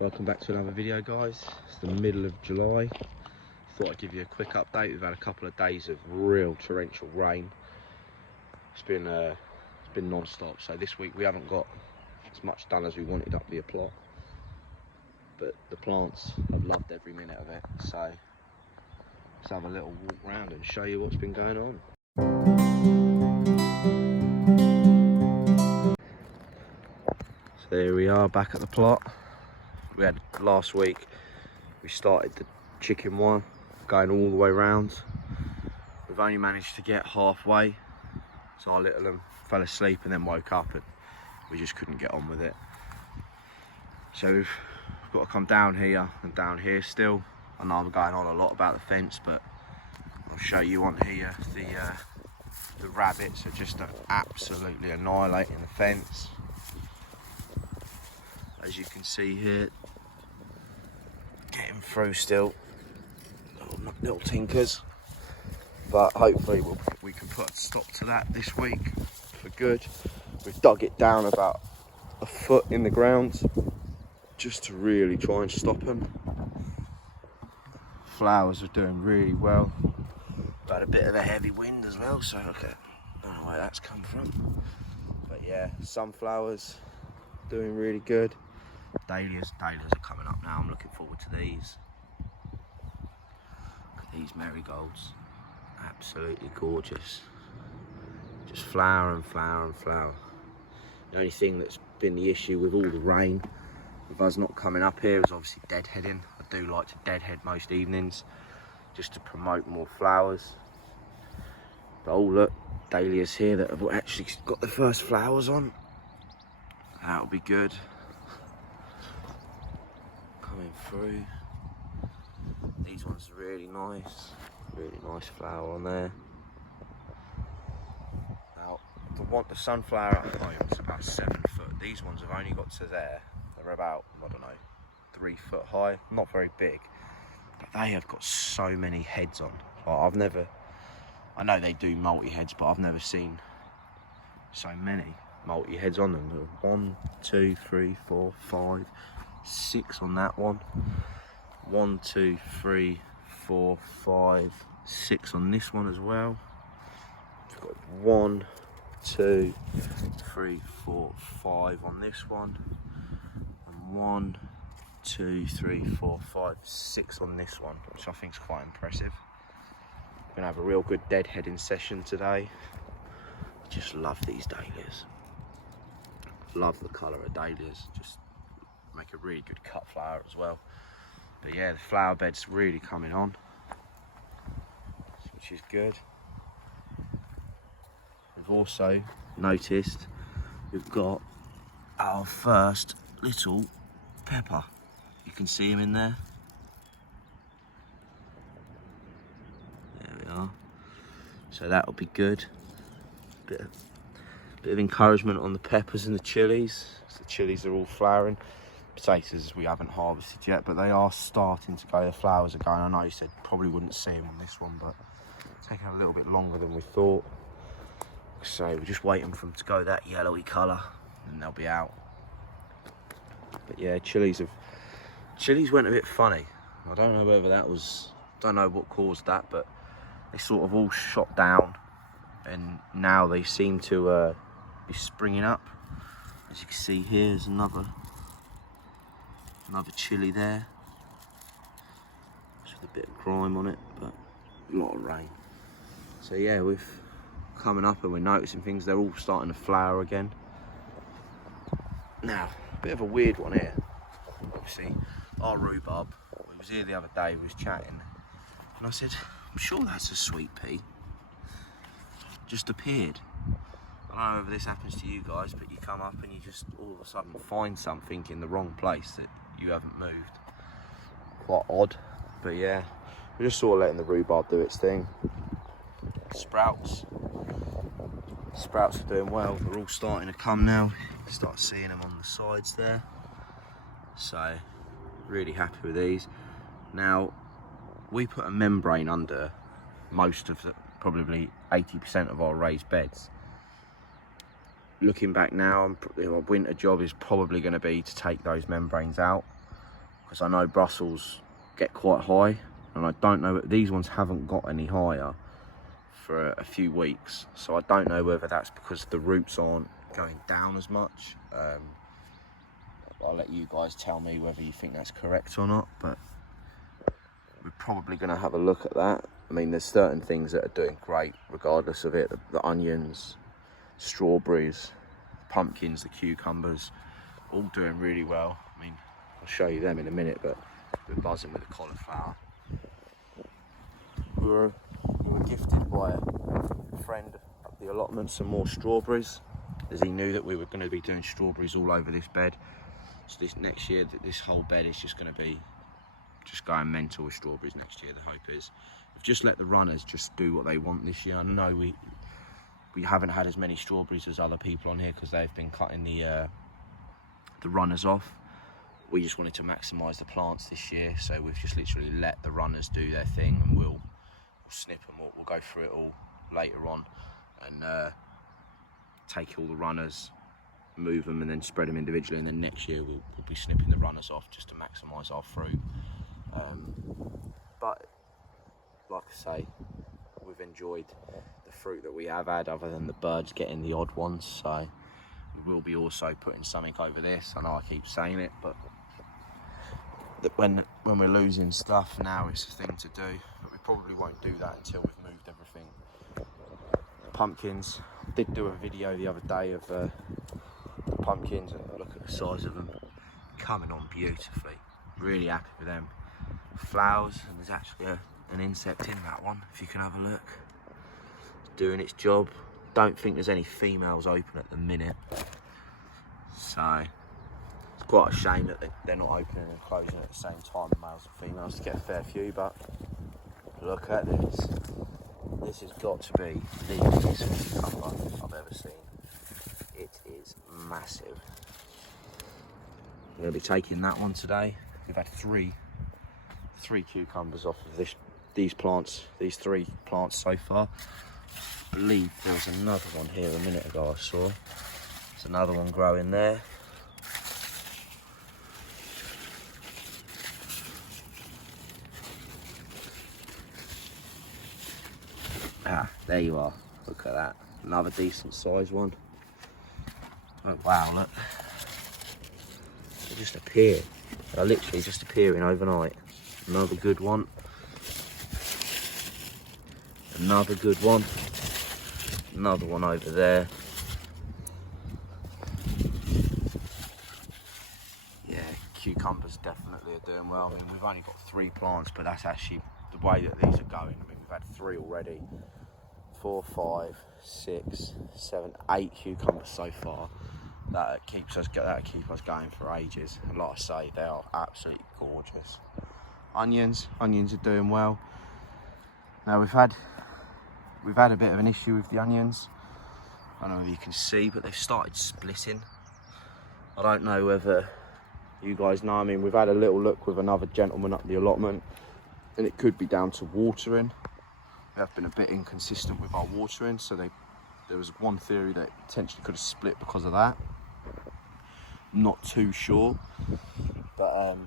Welcome back to another video, guys. It's the middle of July. Thought I'd give you a quick update. We've had a couple of days of real torrential rain. It's been non-stop, so this week we haven't got as much done as we wanted up the plot, but the plants have loved every minute of it. So let's have a little walk around and show you what's been going on. So here we are back at the plot. We had last week, we started the chicken one going all the way around. We've only managed to get halfway, so our little one fell asleep and then woke up and we just couldn't get on with it. So we've got to come down here and down here still. I know I'm going on a lot about the fence, but I'll show you on here. The rabbits are just absolutely annihilating the fence. As you can see here, getting through still, little tinkers, but hopefully we can put a stop to that this week for good. We've dug it down about a foot in the ground just to really try and stop them. Flowers are doing really well. We've had a bit of a heavy wind as well, so look at, I don't know where that's come from, but yeah, sunflowers doing really good. Dahlias are coming up now. I'm looking forward to these. Look at these marigolds, absolutely gorgeous. Just flower and flower and flower. The only thing that's been the issue with all the rain, with us not coming up here, is obviously deadheading. I do like to deadhead most evenings, just to promote more flowers. But oh look, dahlias here that have actually got the first flowers on. That'll be good. Coming through. These ones are really nice flower on there. Now the sunflower at home is about 7 foot. These ones have only got to there. They're about, I don't know, 3 foot high. Not very big, but they have got so many heads on. Like I know they do multi-heads, but I've never seen so many multi-heads on them. 1, 2, 3, 4, 5, 6 on that one. 1, 2, 3, 4, 5, 6 on this one as well. We've got 1, 2, 3, 4, 5 on this one, and 1, 2, 3, 4, 5, 6 on this one, which I think is quite impressive. We're gonna have a real good deadheading session today. I just love these dahlias. Love the colour of dahlias. Just make a really good cut flower as well. But yeah, the flower bed's really coming on, which is good. We've also noticed we've got our first little pepper. You can see him in there. There we are. So that'll be good. Bit of encouragement on the peppers and the chilies. The chilies are all flowering. Potatoes we haven't harvested yet, but they are starting to go. The flowers are going. I know you said probably wouldn't see them on this one, but it's taking a little bit longer than we thought. So we're just waiting for them to go that yellowy colour, and they'll be out. But yeah, chilies went a bit funny. I don't know whether that was, don't know what caused that, but they sort of all shot down, and now they seem to be springing up. As you can see here, there's another chili there, just with a bit of grime on it, but a lot of rain. So yeah, we're coming up and we're noticing things. They're all starting to flower again. Now, a bit of a weird one here. Obviously, our rhubarb, we was here the other day, we was chatting, and I said, I'm sure that's a sweet pea. Just appeared. I don't know if this happens to you guys, but you come up and you just all of a sudden find something in the wrong place that you haven't moved. Quite odd, but yeah, we're just sort of letting the rhubarb do its thing. Sprouts are doing well. They're all starting to come now. Start seeing them on the sides there. So really happy with these. Now we put a membrane under most of the, probably 80% of our raised beds. Looking back now, our winter job is probably going to be to take those membranes out because I know Brussels get quite high, and I don't know, these ones haven't got any higher for a few weeks, so I don't know whether that's because the roots aren't going down as much. I'll let you guys tell me whether you think that's correct or not, but we're probably going to have a look at that. I mean, there's certain things that are doing great regardless of it. The onions, strawberries, pumpkins, the cucumbers, all doing really well. I mean, I'll show you them in a minute, but we're buzzing with the cauliflower. We were gifted by a friend at the allotment some more strawberries, as he knew that we were going to be doing strawberries all over this bed. So this next year, this whole bed is just going to be just going mental with strawberries next year. The hope is we've just let the runners just do what they want this year. I know we haven't had as many strawberries as other people on here because they've been cutting the runners off. We just wanted to maximise the plants this year, so we've just literally let the runners do their thing, and we'll snip them. We'll go through it all later on and take all the runners, move them, and then spread them individually. And then next year we'll be snipping the runners off just to maximise our fruit. But like I say, we've enjoyed the fruit that we have had, other than the birds getting the odd ones. So we will be also putting something over this. I know I keep saying it, but that when we're losing stuff, now it's a thing to do. But we probably won't do that until we've moved everything. Pumpkins, I did do a video the other day of the pumpkins, and look at the size of them, coming on beautifully. Really happy with them. Flowers, and there's actually an insect in that one, if you can have a look. It's doing its job. Don't think there's any females open at the minute, so it's quite a shame that they're not opening and closing at the same time, the males and females, to get a fair few. But look at this. This has got to be the biggest cucumber I've ever seen. It is massive. I'm going to be taking that one today. We've had three cucumbers off of these plants, these 3 plants so far. I believe there was another one here a minute ago I saw. There's another one growing there. Ah, there you are. Look at that. Another decent sized one. Oh, wow, look. They just appear. They're literally just appearing overnight. Another good one. Another good one. Another one over there. Yeah, cucumbers definitely are doing well. I mean, we've only got 3 plants, but that's actually the way that these are going. I mean, we've had 3 already. 4, 5, 6, 7, 8 cucumbers so far. That keeps us going for ages. And like I say, they are absolutely gorgeous. Onions are doing well. Now we've had a bit of an issue with the onions. I don't know if you can see, but they've started splitting. I don't know whether you guys know. I mean, we've had a little look with another gentleman up the allotment, and it could be down to watering. We have been a bit inconsistent with our watering, so there was one theory that it potentially could have split because of that. Not too sure, but I'm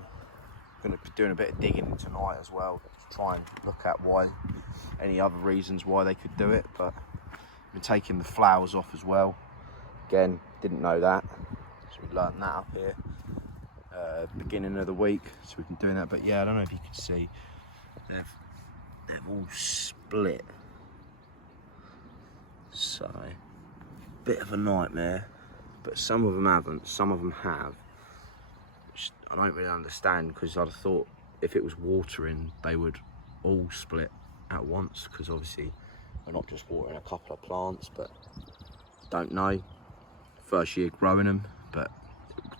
going to be doing a bit of digging tonight as well to try and look at any other reasons why they could do it. But I've been taking the flowers off as well. Again, didn't know that, so we learned that up here beginning of the week, so we've been doing that. But yeah, I don't know if you can see, they've all split, so bit of a nightmare. But some of them haven't, some of them have, which I don't really understand, because I'd have thought if it was watering they would all split at once, because obviously we're not just watering a couple of plants. But don't know, first year growing them, but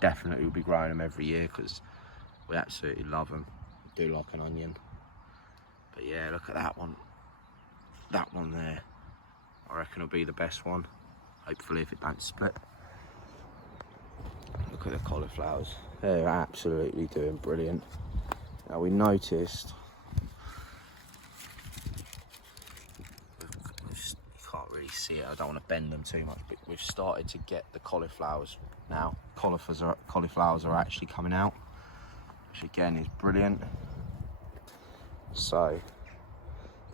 definitely will be growing them every year because we absolutely love them. We do like an onion. But yeah, look at that one there. I reckon it'll be the best one, hopefully, if it don't split. Look at the cauliflowers, they're absolutely doing brilliant. Now we noticed, you can't really see it, I don't want to bend them too much, but we've started to get the cauliflowers now. Cauliflowers are actually coming out. which again is brilliant. So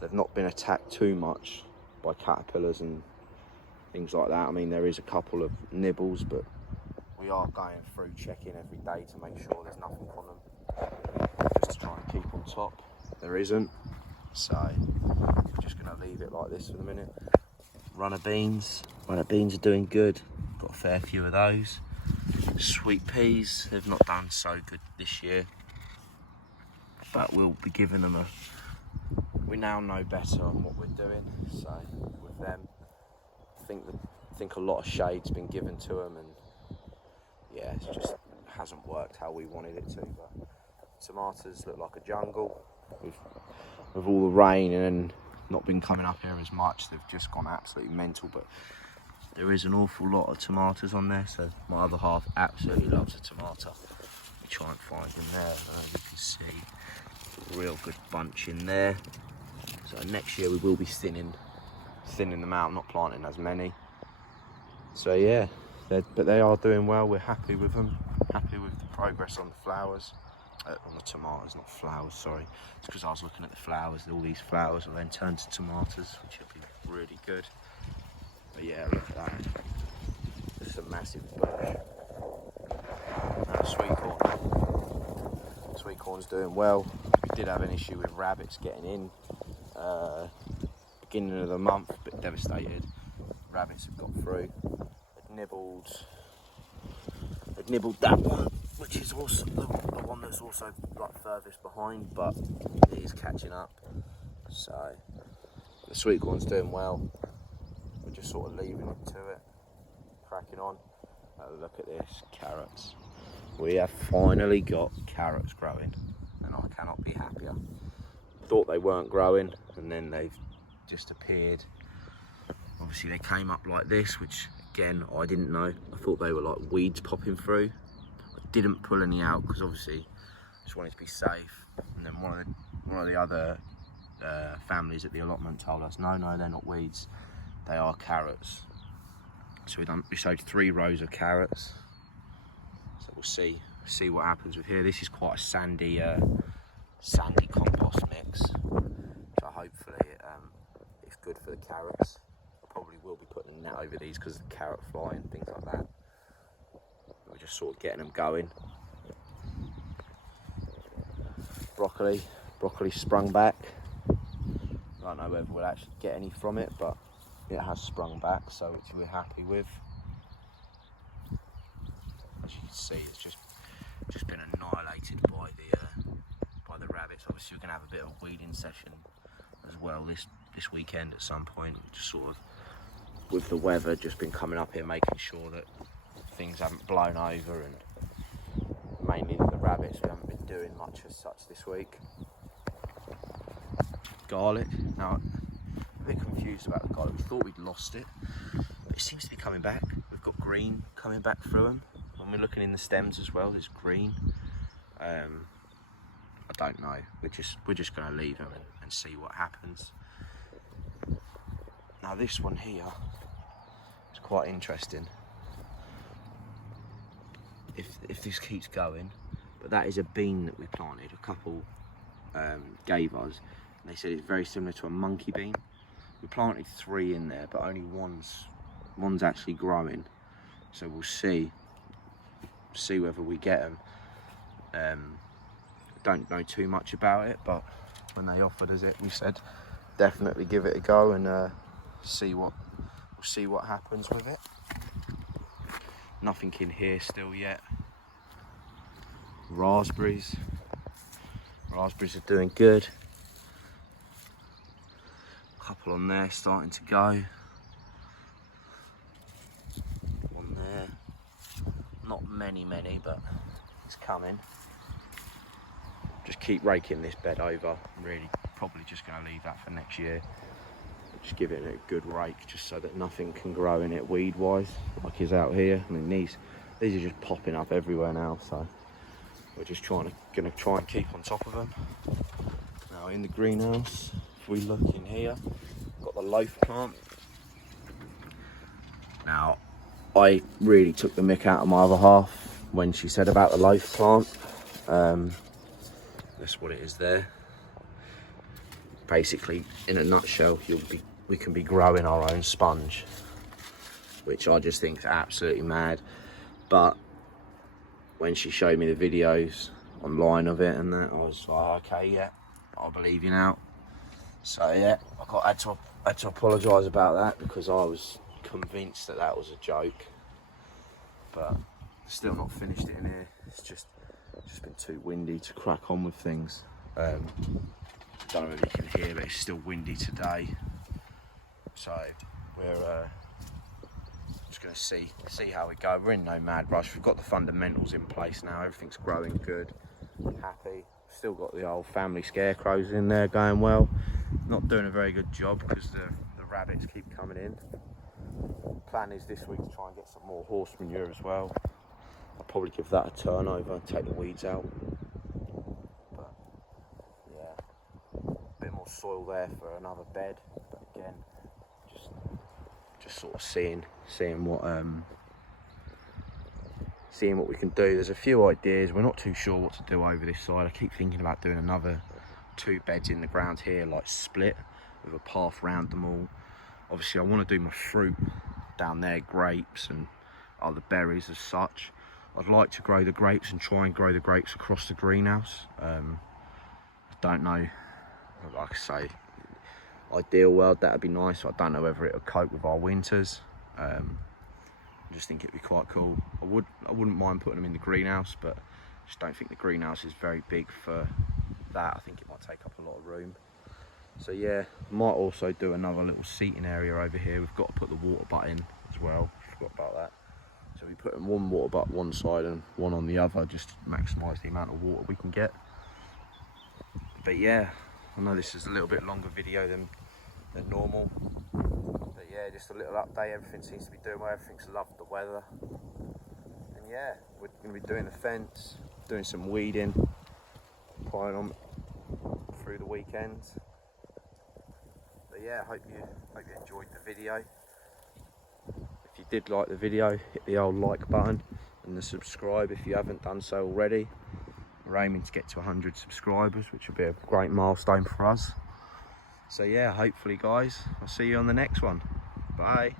they've not been attacked too much by caterpillars and things like that. I mean, there is a couple of nibbles, but we are going through checking every day to make sure there's nothing on them, just to try and keep on top. There isn't, so we're just going to leave it like this for the minute. Runner beans are doing good. Got a fair few of those. Sweet peas, they've not done so good this year, but we'll be giving them we now know better on what we're doing. So with them, I think a lot of shade's been given to them, and yeah, it just hasn't worked how we wanted it to. But tomatoes look like a jungle with all the rain and not been coming up here as much. They've just gone absolutely mental. But there is an awful lot of tomatoes on there, so my other half absolutely loves a tomato. We try and find them there. You can see a real good bunch in there. So next year we will be thinning them out, not planting as many. So yeah, but they are doing well. We're happy with them. Happy with the progress on the flowers, on the tomatoes, not flowers. Sorry, it's because I was looking at the flowers. All these flowers will then turn to tomatoes, which will be really good. But yeah, look at that. It's a massive bush. Now sweet corn. Sweet corn's doing well. We did have an issue with rabbits getting in. Beginning of the month, a bit devastated. Rabbits have got through. They'd nibbled that one, which is also the one that's also like furthest behind, but it is catching up. So the sweet corn's doing well. We're just sort of leaving it to it, cracking on. Look at this, carrots. We have finally got carrots growing, and I cannot be happier. Thought they weren't growing, and then they've just appeared. Obviously they came up like this, which again I didn't know. I thought they were like weeds popping through. I didn't pull any out because obviously I just wanted to be safe. And then one of the other families at the allotment told us, no, they're not weeds, they are carrots. So we sowed 3 rows of carrots. So we'll see what happens with here. This is quite a sandy compost mix, so hopefully it's good for the carrots. I probably will be putting a net over these because of the carrot fly and things like that. We're just sort of getting them going. Broccoli sprung back. I don't know whether we'll actually get any from it, but it has sprung back, so which we're happy with. As you can see, it's just been annihilated by the rabbits. Obviously we're going to have a bit of a weeding session as well this weekend at some point, just sort of with the weather, just been coming up here making sure that things haven't blown over, and mainly the rabbits. We haven't been doing much as such this week. Garlic, now I'm a bit confused about the garlic. We thought we'd lost it, but it seems to be coming back. We've got green coming back through them. When we're looking in the stems as well, there's green. I don't know. We're just going to leave them and see what happens. Now this one here is quite interesting. If this keeps going, but that is a bean that we planted. A couple gave us. And they said it's very similar to a monkey bean. We planted 3 in there, but only one's actually growing. So we'll see whether we get them. Don't know too much about it, but when they offered us it, we said definitely give it a go and we'll see what happens with it. Nothing in here still yet. Raspberries are doing good. A couple on there starting to go. One there. Not many, but it's coming. Just keep raking this bed over. Really, probably just going to leave that for next year. Just give it a good rake, just so that nothing can grow in it weed-wise, like is out here. I mean, these are just popping up everywhere now, so we're just gonna try and keep on top of them. Now in the greenhouse, if we look in here, we've got the loaf plant. Now, I really took the mick out of my other half when she said about the loaf plant. That's what it is there. Basically, in a nutshell, we can be growing our own sponge, which I just think is absolutely mad. But when she showed me the videos online of it and that, I was like, okay, yeah, I believe you now. So yeah, I had to apologise about that, because I was convinced that that was a joke. But still not finished it in here. It's just been too windy to crack on with things. Don't know if you can hear, but it's still windy today. So we're just going to see how we go. We're in no mad rush. We've got the fundamentals in place now. Everything's growing good. Happy. Still got the old family scarecrows in there going well. Not doing a very good job because the rabbits keep coming in. Plan is this week to try and get some more horse manure as well. I'll probably give that a turn over and take the weeds out. But yeah, a bit more soil there for another bed. But again, just sort of seeing what we can do. There's a few ideas. We're not too sure what to do over this side. I keep thinking about doing another 2 beds in the ground here, like split with a path round them all. Obviously I want to do my fruit down there, grapes and other berries as such. I'd like to grow the grapes and try and grow the grapes across the greenhouse. I don't know, like I say, ideal world that'd be nice. I don't know whether it'll cope with our winters. I just think it'd be quite cool. I wouldn't mind putting them in the greenhouse, but I just don't think the greenhouse is very big for that. I think it might take up a lot of room. So yeah, might also do another little seating area over here. We've got to put the water butt in as well. Forgot about that. So we put in one water butt one side and one on the other, just to maximise the amount of water we can get. But yeah, I know this is a little bit longer video than normal. But yeah, just a little update. Everything seems to be doing well. Everything's loved the weather. And yeah, we're going to be doing the fence, doing some weeding, prying on through the weekend. But yeah, hope you enjoyed the video. If you did like the video, hit the old like button and the subscribe if you haven't done so already. We're aiming to get to 100 subscribers, which will be a great milestone for us. So yeah, hopefully guys, I'll see you on the next one. Bye.